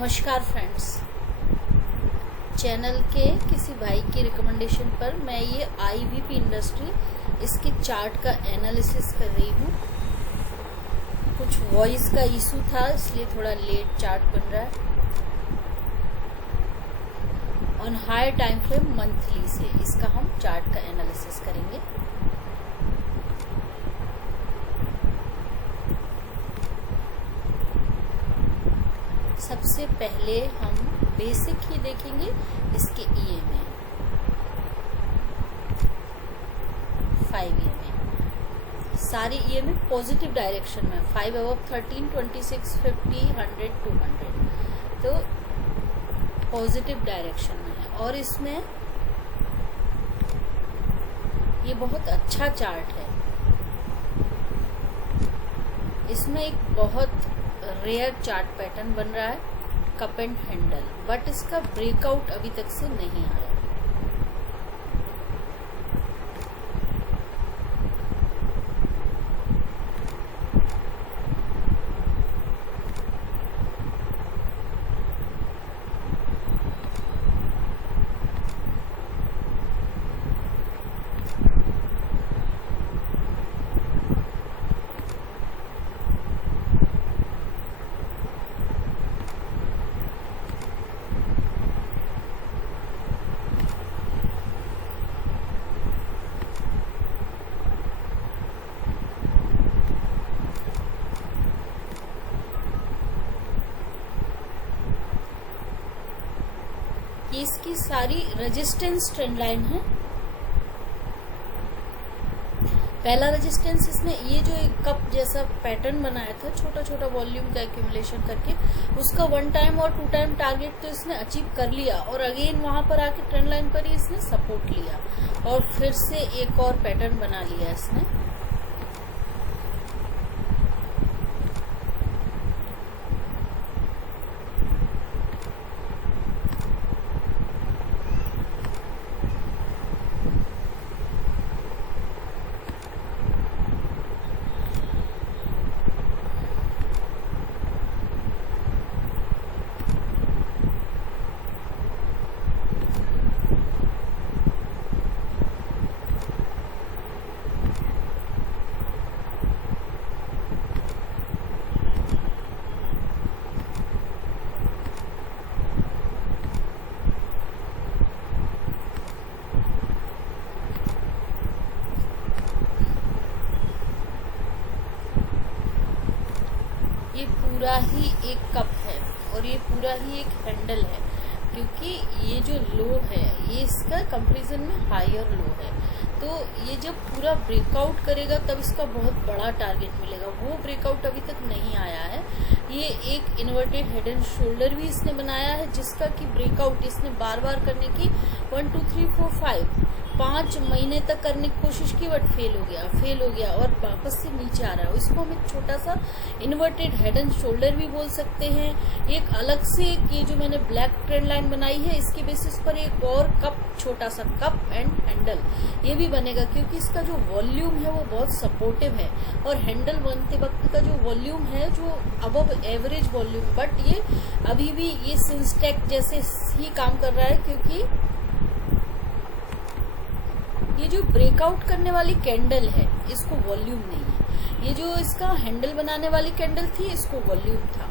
नमस्कार friends. Channel के किसी भाई की रिकमेंडेशन पर मैं ये IVP इंडस्ट्री इसके चार्ट का एनालिसिस कर रही हूँ। कुछ वॉइस का इशू था इसलिए थोड़ा लेट चार्ट बन रहा है। On higher time frame monthly से इसका हम चार्ट का एनालिसिस करेंगे। सबसे पहले हम बेसिक ही देखेंगे इसके EMA 5 EMA सारी EMA पॉजिटिव डायरेक्शन में 5 above 13, 26, 50, 100, 200 तो पॉजिटिव डायरेक्शन में है और इसमें ये बहुत अच्छा चार्ट है। इसमें एक बहुत रेयर चार्ट पैटर्न बन रहा है कप एंड हैंडल, बट इसका ब्रेकआउट अभी तक से नहीं आया। ये इसकी सारी रेजिस्टेंस ट्रेंड लाइन है। पहला रेजिस्टेंस इसने ये जो एक कप जैसा पैटर्न बनाया था छोटा छोटा वॉल्यूम का एक्यूमुलेशन करके, उसका 1 टाइम और 2 टाइम टारगेट तो इसने अचीव कर लिया और अगेन वहां पर आके ट्रेंड लाइन पर ही इसने सपोर्ट लिया और फिर से एक और पैटर्न बना लिया इसने। ये पूरा ही एक कप है और ये पूरा ही एक हैंडल है, क्योंकि ये जो लो है ये इसका कंपैरिजन में हायर लो है। तो ये जब पूरा ब्रेकआउट करेगा तब इसका बहुत बड़ा टारगेट मिलेगा। वो ब्रेकआउट अभी तक नहीं आया है। ये एक इन्वर्टेड हेड एंड शोल्डर भी इसने बनाया है जिसका कि ब्रेकआउट इसने बार बार करने की 1 2 3 4 5 महीने तक करने की कोशिश की, बट फेल हो गया और वापस से नीचे आ रहा है। इसको हम एक छोटा सा इन्वर्टेड हेड एंड शोल्डर भी बोल सकते हैं। एक अलग से ये जो मैंने ब्लैक ट्रेंड लाइन बनाई है इसके बेसिस पर एक और कप, छोटा सा कप एंड हैंडल ये भी बनेगा, क्योंकि इसका जो वॉल्यूम है वो बहुत सपोर्टिव है और हैंडल बनते वक्त का जो वॉल्यूम है जो अबव एवरेज वॉल्यूम, बट ये अभी भी ये सिंस्टेक जैसे ही काम कर रहा है, क्योंकि ये जो ब्रेकआउट करने वाली कैंडल है इसको वॉल्यूम नहीं है। ये जो इसका हैंडल बनाने वाली कैंडल थी इसको वॉल्यूम था,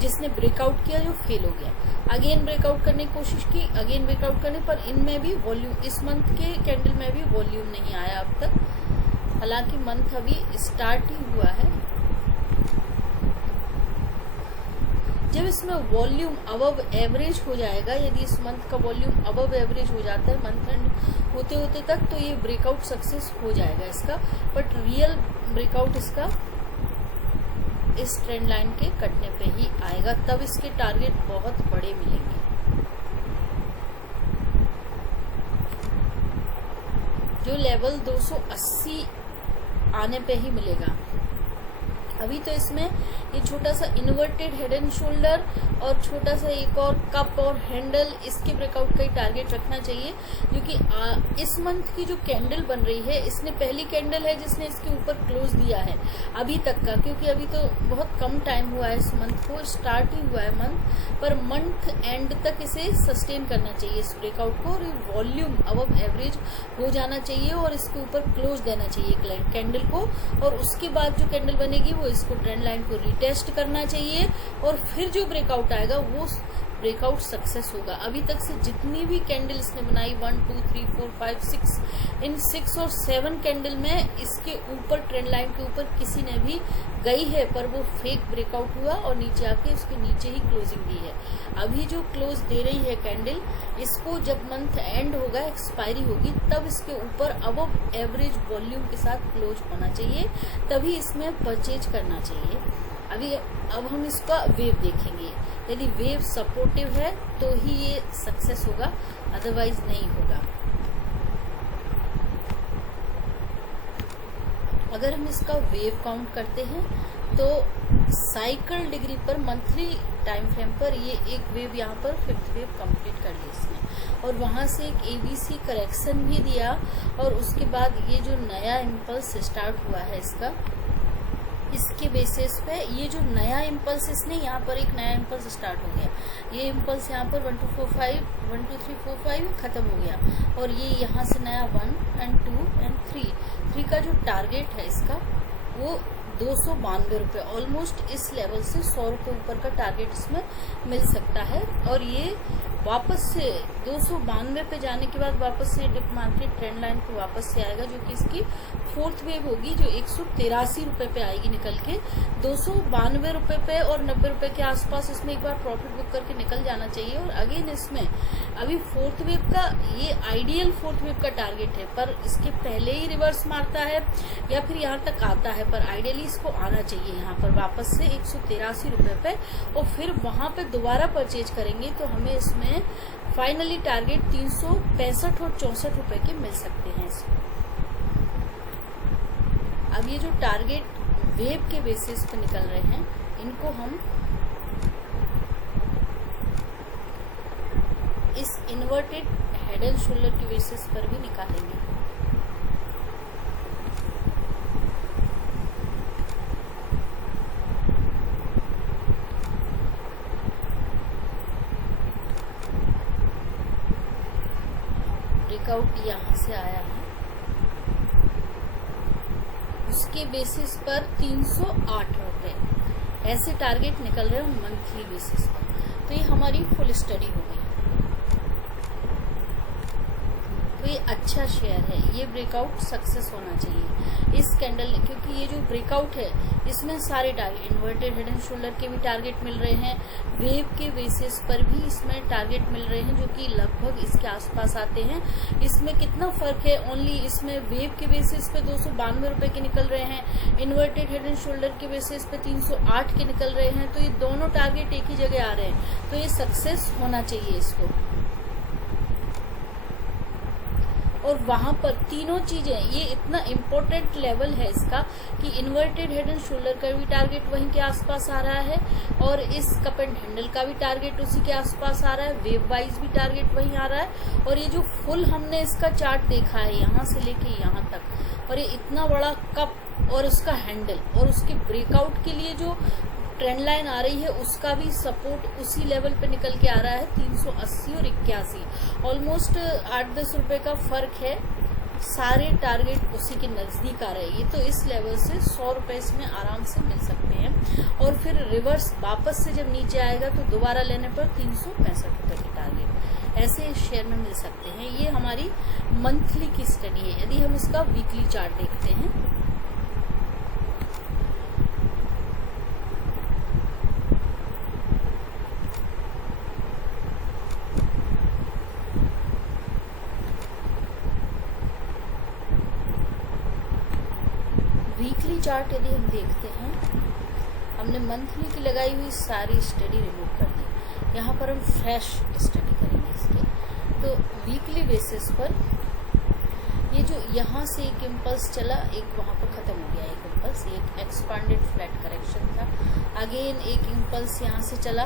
जिसने ब्रेकआउट किया जो फेल हो गया। अगेन ब्रेकआउट करने की कोशिश की, अगेन ब्रेकआउट करने पर इनमें भी वॉल्यूम, इस मंथ के कैंडल में भी वॉल्यूम नहीं आया अब तक। हालांकि मंथ अभी स्टार्ट ही हुआ है। जब इसमें वॉल्यूम अबव एवरेज हो जाएगा, यदि इस मंथ का वॉल्यूम अबव एवरेज हो जाता है मंथ एंड होते होते तक, तो ये ब्रेकआउट सक्सेस हो जाएगा इसका। बट रियल ब्रेकआउट इसका इस ट्रेंड लाइन के कटने पे ही आएगा, तब इसके टारगेट बहुत बड़े मिलेंगे। जो लेवल 280 आने पे ही मिलेगा, अभी तो इसमें ये छोटा सा इन्वर्टेड हेड एंड शोल्डर और छोटा सा एक और कप और हैंडल, इसके ब्रेकआउट का ही टारगेट रखना चाहिए, क्योंकि इस मंथ की जो कैंडल बन रही है, इसने पहली कैंडल है जिसने इसके ऊपर क्लोज दिया है अभी तक का, क्योंकि अभी तो बहुत कम टाइम हुआ है इस मंथ को, स्टार्ट ही हुआ है मंथ, पर मंथ एंड तक इसे सस्टेन करना चाहिए इस ब्रेकआउट को, और वॉल्यूम अबव एवरेज हो जाना चाहिए और इसके ऊपर क्लोज देना चाहिए कैंडल को, और उसके बाद जो कैंडल बनेगी वो इसको ट्रेंड लाइन को रिटेस्ट करना चाहिए, और फिर जो ब्रेकआउट आएगा वो ब्रेकआउट सक्सेस होगा। अभी तक से जितनी भी कैंडल इसने बनाई 1 2 3 4 5 6, इन 6 और 7 कैंडल में इसके ऊपर ट्रेंड लाइन के ऊपर किसी ने भी गई है, पर वो फेक ब्रेकआउट हुआ और नीचे आके उसके नीचे ही क्लोजिंग दी है। अभी जो क्लोज दे रही है कैंडल, इसको जब मंथ एंड होगा, एक्सपायरी होगी, तब इसके ऊपर अबव एवरेज वॉल्यूम के साथ क्लोज होना चाहिए, तभी इसमें परचेज करना चाहिए। अब हम इसका वेव देखेंगे, यदि वेव सपोर्टिव है तो ही ये सक्सेस होगा, अदरवाइज नहीं होगा। अगर हम इसका वेव काउंट करते हैं तो साइकिल डिग्री पर मंथली टाइम फ्रेम पर ये एक वेव यहाँ पर 5th वेव कंप्लीट कर ली इसने, और वहां से एक ABC करेक्शन भी दिया, और उसके बाद ये जो नया इम्पल्स स्टार्ट हुआ है इसके बेसिस पे ये जो नया इम्पल्स, इसने यहाँ पर एक नया इम्पल्स स्टार्ट हो गया, ये इम्पल्स यहाँ पर 1 2 3 4 5 खत्म हो गया, और ये यहाँ से नया 1 and 2 and 3 का जो टारगेट है इसका वो 292 रुपये, ऑलमोस्ट इस लेवल से 100 रुपये ऊपर का टारगेट इसमें मिल सकता है। और ये वापस से 292 पे जाने के बाद वापस से डिप मार्केट ट्रेंड लाइन पे वापस से आएगा, जो कि इसकी 4th वेव होगी, जो 183 रुपये पे आएगी निकल के। 292 रुपये पे और 90 रुपये के आसपास इसमें एक बार प्रॉफिट बुक करके निकल जाना चाहिए। और अगेन इसमें अभी 4th वेव का ये आइडियल 4th वेव का टारगेट है, पर इसके पहले ही रिवर्स मारता है या फिर यहाँ तक आता है, पर आइडियली इसको आना चाहिए यहाँ पर वापस से 183 रुपये पे, और फिर वहां पे दोबारा परचेज करेंगे तो हमें इसमें फाइनली टारगेट 365 और 64 रुपए के मिल सकते हैं इसमें। अब ये जो टारगेट वेव के बेसिस पे निकल रहे हैं, इनको हम इस इन्वर्टेड हेड एंड शोल्डर के बेसिस पर भी निकालेंगे। ब्रेकआउट यहाँ से आया है, उसके बेसिस पर 308 रुपए ऐसे टारगेट निकल रहे हैं मंथली बेसिस पर। तो ये हमारी फुल स्टडी हो गई। तो ये अच्छा शेयर है, ये ब्रेकआउट सक्सेस होना चाहिए इस कैंडल, क्योंकि ये जो ब्रेकआउट है इसमें सारे target, inverted head and shoulder के भी टारगेट मिल रहे हैं, वेव के बेसिस पर भी इसमें टारगेट मिल रहे हैं जो कि लगभग इसके आसपास आते हैं। इसमें कितना फर्क है, ओनली इसमें वेव के बेसिस पे 292 रुपए के निकल रहे हैं, इन्वर्टेड हेड एंड शोल्डर के बेसिस पे 308 के निकल रहे हैं। तो ये दोनों टारगेट एक ही जगह आ रहे हैं, तो ये सक्सेस होना चाहिए इसको। और वहां पर तीनों चीजें, ये इतना इम्पोर्टेंट लेवल है इसका कि इन्वर्टेड हेड एंड शोल्डर का भी टारगेट वहीं के आसपास आ रहा है, और इस कप एंड हैंडल का भी टारगेट उसी के आसपास आ रहा है, वेव वाइज भी टारगेट वहीं आ रहा है। और ये जो फुल हमने इसका चार्ट देखा है यहाँ से लेके यहाँ तक, और ये इतना बड़ा कप और उसका हैंडल और उसके ब्रेकआउट के लिए जो ट्रेंड लाइन आ रही है, उसका भी सपोर्ट उसी लेवल पे निकल के आ रहा है 380 और 81, ऑलमोस्ट 8-10 रुपए का फर्क है। सारे टारगेट उसी के नजदीक आ रहे हैं। ये तो इस लेवल से 100 रुपए इसमें आराम से मिल सकते हैं, और फिर रिवर्स वापस से जब नीचे आएगा तो दोबारा लेने पर 365 रुपए के टारगेट ऐसे शेयर में मिल सकते हैं। ये हमारी मंथली की स्टडी है। यदि हम इसका वीकली चार्ट देखते हैं, वीकली चार्ट यदि हम देखते हैं, हमने मंथली की लगाई हुई सारी स्टडी रिमूव कर दी। यहाँ पर हम फ्रेश स्टडी करेंगे इसके। तो वीकली बेसिस पर ये जो यहाँ से एक इम्पल्स चला, एक वहाँ पर ख़त्म हो गया एक इम्पल्स, ये एक एक्सपांडेड फ्लैट करेक्शन था। अगेन एक इम्पल्स यहाँ से चला,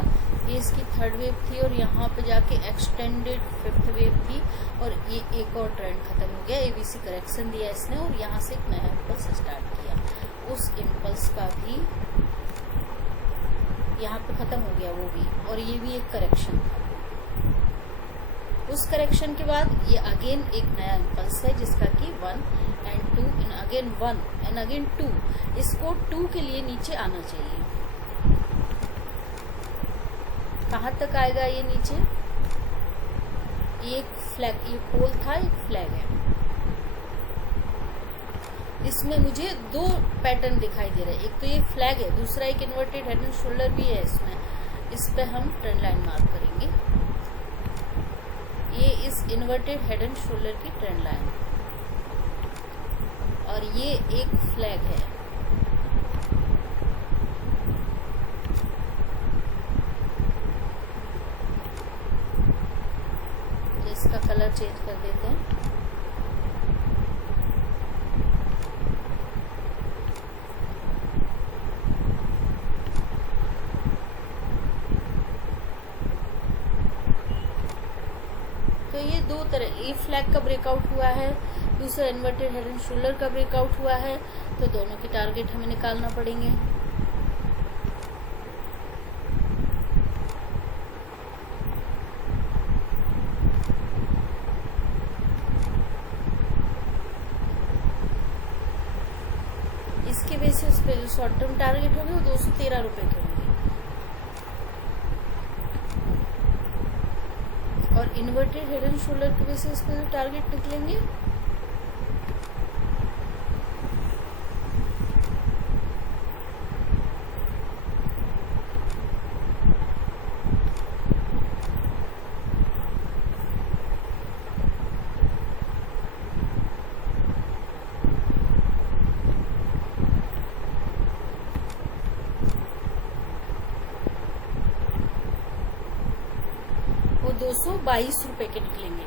ये इसकी थर्ड वेव थी और यहाँ पे जाके एक्सटेंडेड फिफ्थ वेव थी और ये एक और ट्रेंड ख़त्म हो गया। ABC करेक्शन दिया इसने और यहाँ से एक नया इम्पल्स स्टार्ट किया। उस इम्पल्स का भी यहाँ पे ख़त्म हो गया वो भी, और ये भी एक करेक्शन था। उस करेक्शन के बाद ये अगेन एक नया इम्पल्स है जिसका कि 1 and 2 and again 1 and again 2। इसको 2 के लिए नीचे आना चाहिए। कहाँ तक आएगा ये नीचे? एक फ्लैग, ये पोल था, एक फ्लैग है। इसमें मुझे दो पैटर्न दिखाई दे रहे हैं, एक तो ये फ्लैग है, दूसरा एक इन्वर्टेड हेड एंड शोल्डर भी है इसमें। इस पे हम ट्रेंड लाइन मार्क करेंगे। ये इस इन्वर्टेड हेड एंड शोल्डर की ट्रेंड लाइन और ये एक फ्लैग है। तो इसका कलर चेंज कर देते हैं। तो ये दो तरह, ये फ्लैग का ब्रेकआउट हुआ है, दूसरा इन्वर्टेड हेड एंड शोल्डर का ब्रेकआउट हुआ है। तो दोनों के टारगेट हमें निकालना पड़ेंगे। इसके बेसिस पे जो शॉर्ट टर्म टारगेट होंगे वो 213 रुपए के होंगे और इन्वर्टेड हेड एंड शोल्डर के बेसिस पे जो टारगेट निकलेंगे वो 222 रुपए के निकलेंगे।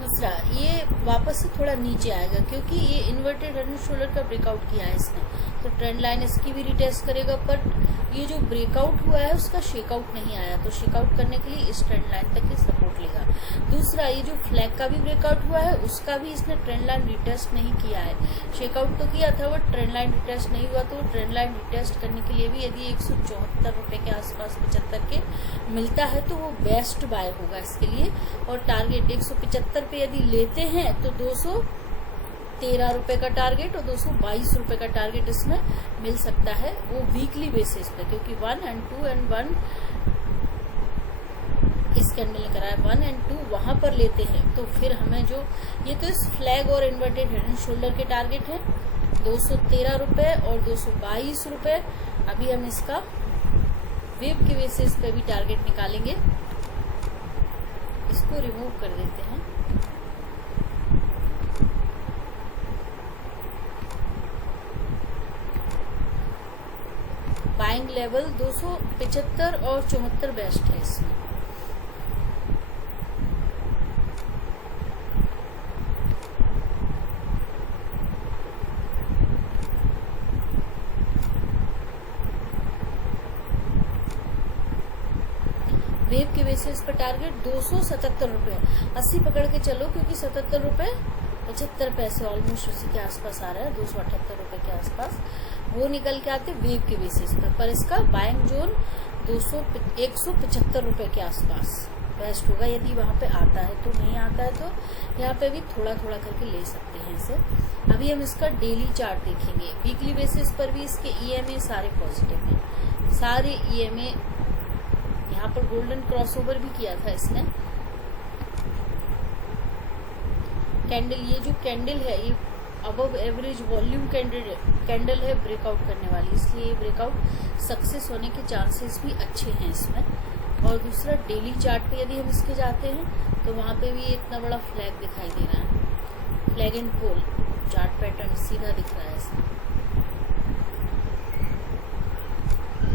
दूसरा, ये वापस से थोड़ा नीचे आएगा क्योंकि ये इन्वर्टेड हेड एंड शोल्डर का ब्रेकआउट किया है इसने, तो ट्रेंड लाइन इसकी भी रिटेस्ट करेगा। बट ये जो ब्रेकआउट हुआ है उसका शेकआउट नहीं आया, तो शेकआउट करने के लिए इस ट्रेंड लाइन तक ही सपोर्ट लेगा। दूसरा, ये जो फ्लैग का भी ब्रेकआउट हुआ है उसका भी इसने ट्रेंड लाइन रिटेस्ट नहीं किया है। शेकआउट तो किया था, वो ट्रेंड लाइन रिटेस्ट नहीं हुआ, तो ट्रेंड लाइन रिटेस्ट करने के लिए भी यदि 174 रुपए के आसपास 75 के मिलता है तो वो बेस्ट बाय होगा इसके लिए। और टारगेट 175 पे यदि लेते हैं तो 213 रुपए का टारगेट और 222 रुपए का टारगेट इसमें मिल सकता है, वो वीकली बेसिस पे, क्योंकि 1 and 2 and 1 इस कैंडल ने कराया 1 and 2 वहां पर लेते हैं तो फिर हमें जो ये तो इस फ्लैग और इन्वर्टेड हेड एंड शोल्डर के टारगेट है 213 रुपए और 222 रुपए। अभी हम इसका वेब के बेसिस पे भी टारगेट निकालेंगे। इसको रिमूव कर देते हैं। बाइंग लेवल 275 और 74 बेस्ट है इसमें। वेब के बेसिस पर टारगेट 277 रुपए, 80 पकड़ के चलो क्योंकि 77 रुपए 75 पैसे ऑलमोस्ट उसी के आसपास आ रहा है, 278 रुपए के आसपास वो निकल के आते वेब के बेसिस पर इसका बाइंग जोन 175 रुपए के आसपास बेस्ट होगा यदि वहां पे आता है। तो नहीं आता है तो यहाँ पे भी थोड़ा थोड़ा करके ले सकते हैं इसे। अभी हम इसका डेली चार्ट देखेंगे। वीकली बेसिस पर भी इसके EMA सारे पॉजिटिव हैं, सारे EMA। यहाँ पर गोल्डन क्रॉसओवर भी किया था इसने। कैंडल, ये जो कैंडल है ये अबव एवरेज वॉल्यूम कैंडल है ब्रेकआउट करने वाली, इसलिए ये ब्रेकआउट सक्सेस होने के चांसेस भी अच्छे हैं इसमें। और दूसरा, डेली चार्ट पे यदि हम इसके जाते हैं तो वहां पे भी इतना बड़ा फ्लैग दिखाई दे रहा है, flag and pole. Chart pattern सीधा दिख रहा है इसमें,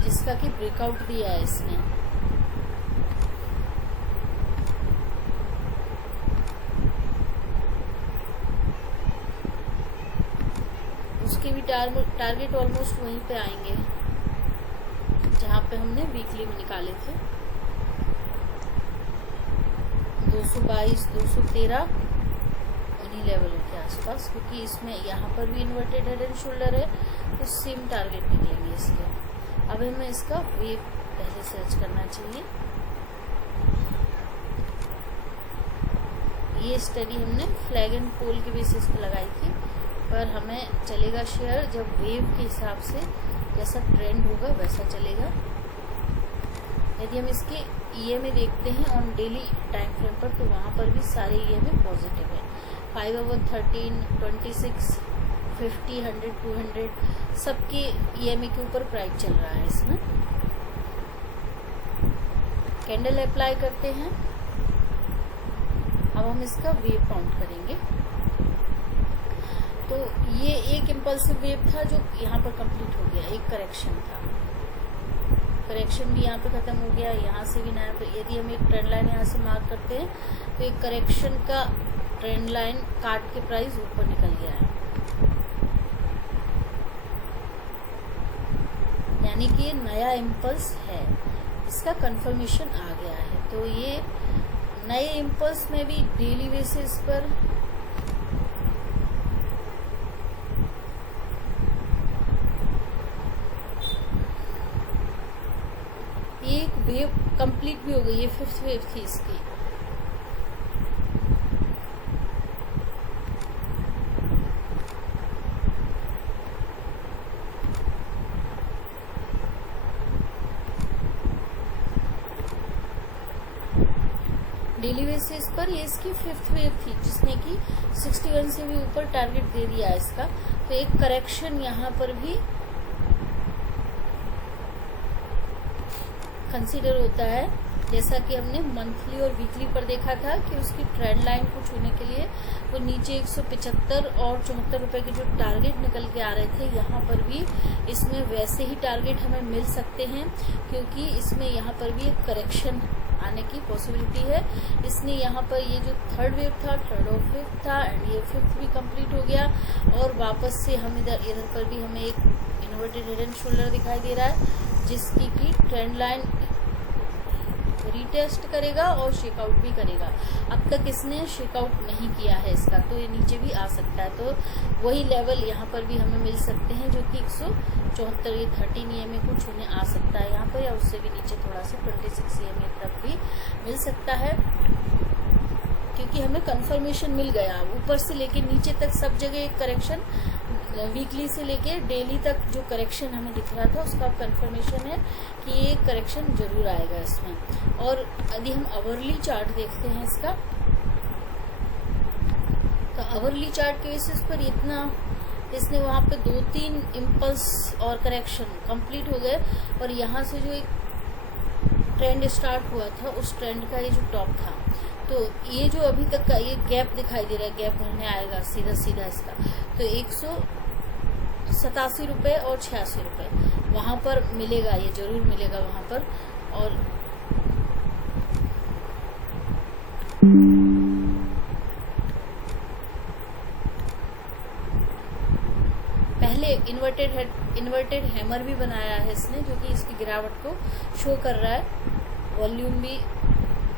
जिसका कि ब्रेकआउट दिया है इसने। उसके भी टारगेट ऑलमोस्ट वहीं पे आएंगे जहां पे हमने वीकली में निकाले थे, 222, 213 उन्हीं लेवलों के आसपास, क्योंकि इसमें यहाँ पर भी इन्वर्टेड हेड एंड शोल्डर है, तो सेम टारगेट निकलेंगे इसके। अब हमें इसका वेव पहले सर्च करना चाहिए। ये स्टडी हमने फ्लैग एंड पोल के बेसिस पे लगाई थी, पर हमें चलेगा शेयर जब वेव के हिसाब से जैसा ट्रेंड होगा वैसा चलेगा। यदि हम इसके ईएमए देखते हैं ऑन डेली टाइम फ्रेम पर, तो वहाँ पर भी सारे ईएमए पॉजिटिव है। 5 over 13, 26, 50, 100, 200 सबके ईएमए के ऊपर प्राइस चल रहा है इसमें। कैंडल अप्लाई करते हैं। अब हम इसका वेव काउंट करेंगे। तो ये एक इम्पल्सिव वेव था जो यहाँ पर कंप्लीट हो गया, एक करेक्शन था, करेक्शन भी यहाँ पे खत्म हो गया। यहाँ से भी नया, यदि हम एक ट्रेंड लाइन यहाँ से मार्क करते हैं तो एक करेक्शन का ट्रेंड लाइन काट के प्राइस ऊपर निकल गया है, यानी कि ये नया इम्पल्स है, इसका कंफर्मेशन आ गया है। तो ये नए इम्पल्स में भी डेली बेसिस पर एक वेव कंप्लीट भी हो गई है, 5th वेव थी इसकी। डेली बेसिस पर ये इसकी 5th वेव थी, जिसने कि 61 से भी ऊपर टारगेट दे दिया है इसका। तो एक करेक्शन यहाँ पर भी कंसीडर होता है, जैसा कि हमने मंथली और वीकली पर देखा था कि उसकी ट्रेंड लाइन को छूने के लिए वो नीचे 175 और 74 रुपए के जो टारगेट निकल के आ रहे थे, यहाँ पर भी इसमें वैसे ही टारगेट हमें मिल सकते हैं, क्योंकि इसमें यहाँ पर भी एक करेक्शन आने की पॉसिबिलिटी है। इसने यहाँ पर ये जो 3rd वेव था, 3rd और 5th था, एंड ये 5th भी कंप्लीट हो गया, और वापस से हम इधर पर भी हमें एक इन्वर्टेड हेड एंड शोल्डर दिखाई दे रहा है, जिसकी की ट्रेंड लाइन रीटेस्ट करेगा और शेकआउट भी करेगा। अब तक इसने शेकआउट नहीं किया है इसका, तो ये नीचे भी आ सकता है। तो वही लेवल यहाँ पर भी हमें मिल सकते हैं, जो कि 174, ये 13 ईएमए को छूने आ सकता है यहाँ पर, या उससे भी नीचे थोड़ा सा 26 ईएमए तक भी मिल सकता है, क्योंकि हमें कंफर्मेशन मिल गया। ऊपर से लेके नीचे तक सब जगह एक करेक्शन, वीकली से लेके डेली तक जो करेक्शन हमें दिख रहा था, उसका कंफर्मेशन है कि ये करेक्शन जरूर आएगा इसमें। और यदि हम आवरली चार्ट देखते हैं इसका, तो आवरली चार्ट के बेसिस पर इतना इसने वहां पे 2-3 इम्पल्स और करेक्शन कंप्लीट हो गए, और यहाँ से जो एक ट्रेंड स्टार्ट हुआ था, उस ट्रेंड का ये जो टॉप था, तो ये जो अभी तक का ये गैप दिखाई दे रहा है, गैप भरने आएगा सीधा सीधा इसका, तो 187 रुपए और 86 रुपए वहां पर मिलेगा, ये जरूर मिलेगा वहां पर। और पहले इन्वर्टेड हैमर भी बनाया है इसने, जो कि इसकी गिरावट को शो कर रहा है। वॉल्यूम भी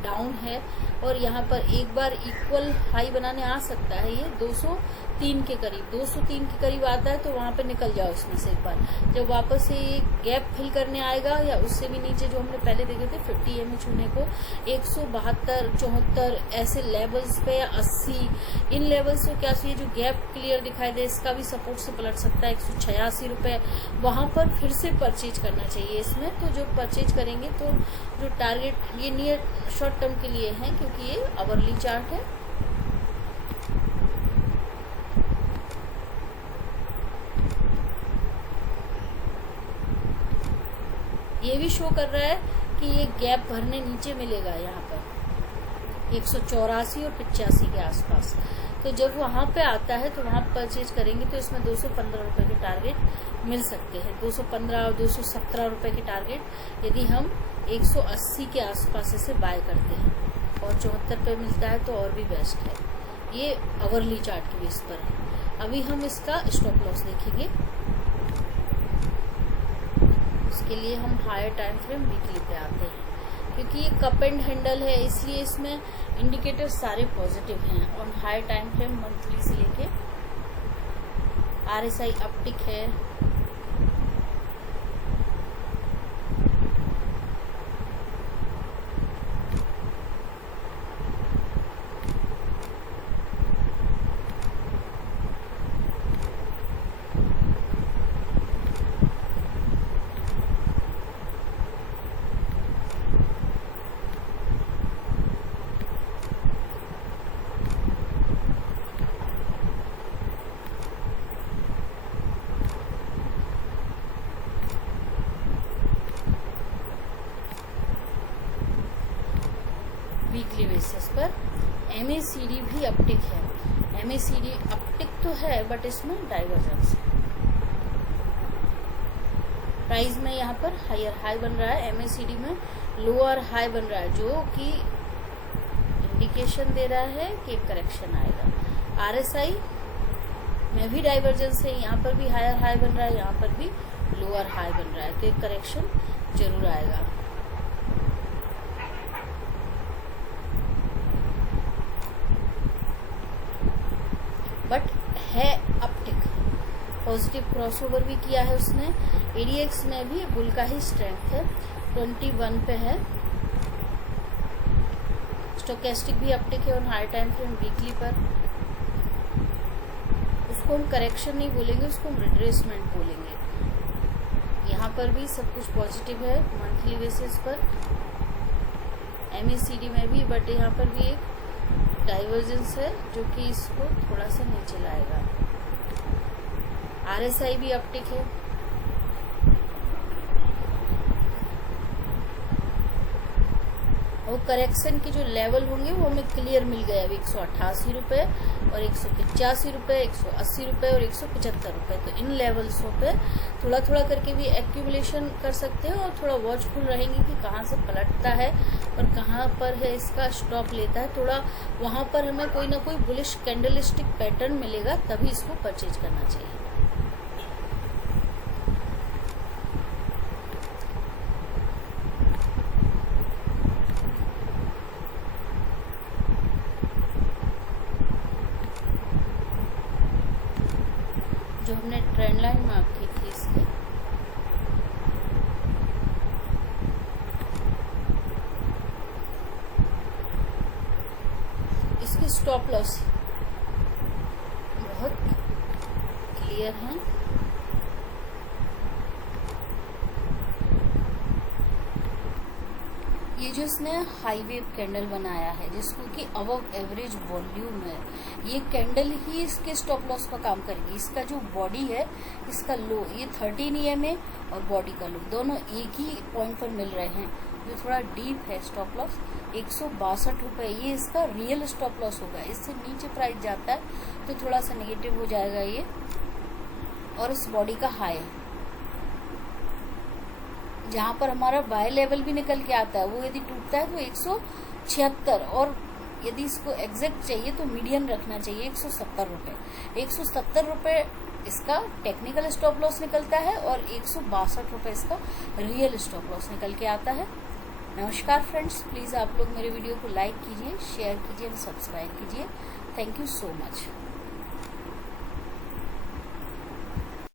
डाउन है, और यहाँ पर एक बार इक्वल हाई बनाने आ सकता है। ये 203 के करीब, 203 के करीब आता है, तो वहां पे निकल जाओ इसमें से एक बार। जब वापस से ये गैप फिल करने आएगा, या उससे भी नीचे जो हमने पहले देखे थे 50 ईएमए छूने को, 172, 74 ऐसे लेवल्स पे, या 80 इन लेवल्स को क्या ये जो गैप क्लियर दिखाई दे, इसका भी सपोर्ट से पलट सकता है। 186 रुपए वहां पर फिर से परचेज करना चाहिए इसमें। तो जो परचेज करेंगे, तो जो टारगेट ये नियर शॉर्ट टर्म के लिए है, क्योंकि ये आवरली चार्ट है। ये भी शो कर रहा है कि ये गैप भरने नीचे मिलेगा यहाँ पर 184 और 85 के आसपास। तो जब वहाँ पे आता है तो वहाँ परचेज करेंगे तो इसमें 215 रुपए के टारगेट मिल सकते हैं। 215 और 217 रुपए के टारगेट यदि हम 180 के आसपास इसे बाय करते हैं और 74 पे मिलता है तो और भी बेस्ट है। ये आवरली चार्ट के बेस पर है। अभी हम इसका स्टॉप लॉस देखेंगे। उसके लिए हम हायर टाइम फ्रेम वीकली पे आते हैं, क्योंकि ये कप एंड हैंडल है इसलिए इसमें इंडिकेटर सारे पॉजिटिव हैं। और हायर टाइम फ्रेम मंथली से लेके RSI अपटिक है, वीकली बेसिस पर MACD भी अपटिक है। MACD अपटिक तो है बट इसमें डाइवर्जेंस है। प्राइस में यहाँ पर हायर हाई बन रहा है, MACD में लोअर हाई बन रहा है, जो कि इंडिकेशन दे रहा है कि करेक्शन आएगा। RSI में भी डाइवर्जेंस है, यहाँ पर भी हायर हाई बन रहा है, यहाँ पर भी लोअर हाई बन रहा है, तो एक करेक्शन जरूर आएगा। बट है अपटिक, पॉजिटिव क्रॉसओवर भी किया है उसने। ADX में भी बुल का ही स्ट्रेंथ है, 21 पे है। स्टोकेस्टिक भी अपटिक है और हाई टाइम फ्रेम वीकली पर। उसको हम करेक्शन नहीं बोलेंगे, उसको हम रिट्रेसमेंट बोलेंगे। यहाँ पर भी सब कुछ पॉजिटिव है मंथली बेसिस पर, MACD में भी, बट यहाँ पर भी एक डाइवर्जेंस है जो कि इसको थोड़ा सा नीचे लाएगा। RSI भी अपटिक है, और करेक्शन के जो लेवल होंगे वो हमें क्लियर मिल गया। अभी 188 रुपए और 185 रुपए, 180 रुपए और 175 रुपए। तो इन लेवल्सों पे थोड़ा थोड़ा करके भी एक्यूमुलेशन कर सकते हैं और थोड़ा वॉचफुल रहेंगे कि कहाँ से पलटता है और कहाँ पर है इसका स्टॉप लेता है। थोड़ा वहां पर हमें कोई ना कोई बुलिश कैंडलस्टिक पैटर्न मिलेगा, तभी इसको परचेज करना चाहिए। जो हमने ट्रेंड लाइन मार्क की थी इसकी, इसकी स्टॉप लॉस बहुत क्लियर है। ये जो इसने हाई वेव कैंडल बनाया है जिसको कि अबव एवरेज वॉल्यूम है, ये कैंडल ही इसके स्टॉप लॉस का काम करेगी। इसका जो बॉडी है, इसका लो, ये 13 EMA और बॉडी का लो दोनों एक ही पॉइंट पर मिल रहे हैं, जो थोड़ा डीप है। स्टॉप लॉस 162 रुपए, ये इसका रियल स्टॉप लॉस होगा। इससे नीचे प्राइस जाता है तो थोड़ा सा नेगेटिव हो जाएगा ये। और इस बॉडी का हाई जहां पर हमारा बाय लेवल भी निकल के आता है, वो यदि टूटता है तो 176, और यदि इसको एग्जैक्ट चाहिए तो मीडियन रखना चाहिए 170 रुपए। 170 रुपए इसका टेक्निकल स्टॉप लॉस निकलता है और 162 रुपए इसका रियल स्टॉप लॉस निकल के आता है। नमस्कार फ्रेंड्स, प्लीज आप लोग मेरे वीडियो को लाइक कीजिए, शेयर कीजिए और सब्सक्राइब कीजिए। Thank you so much.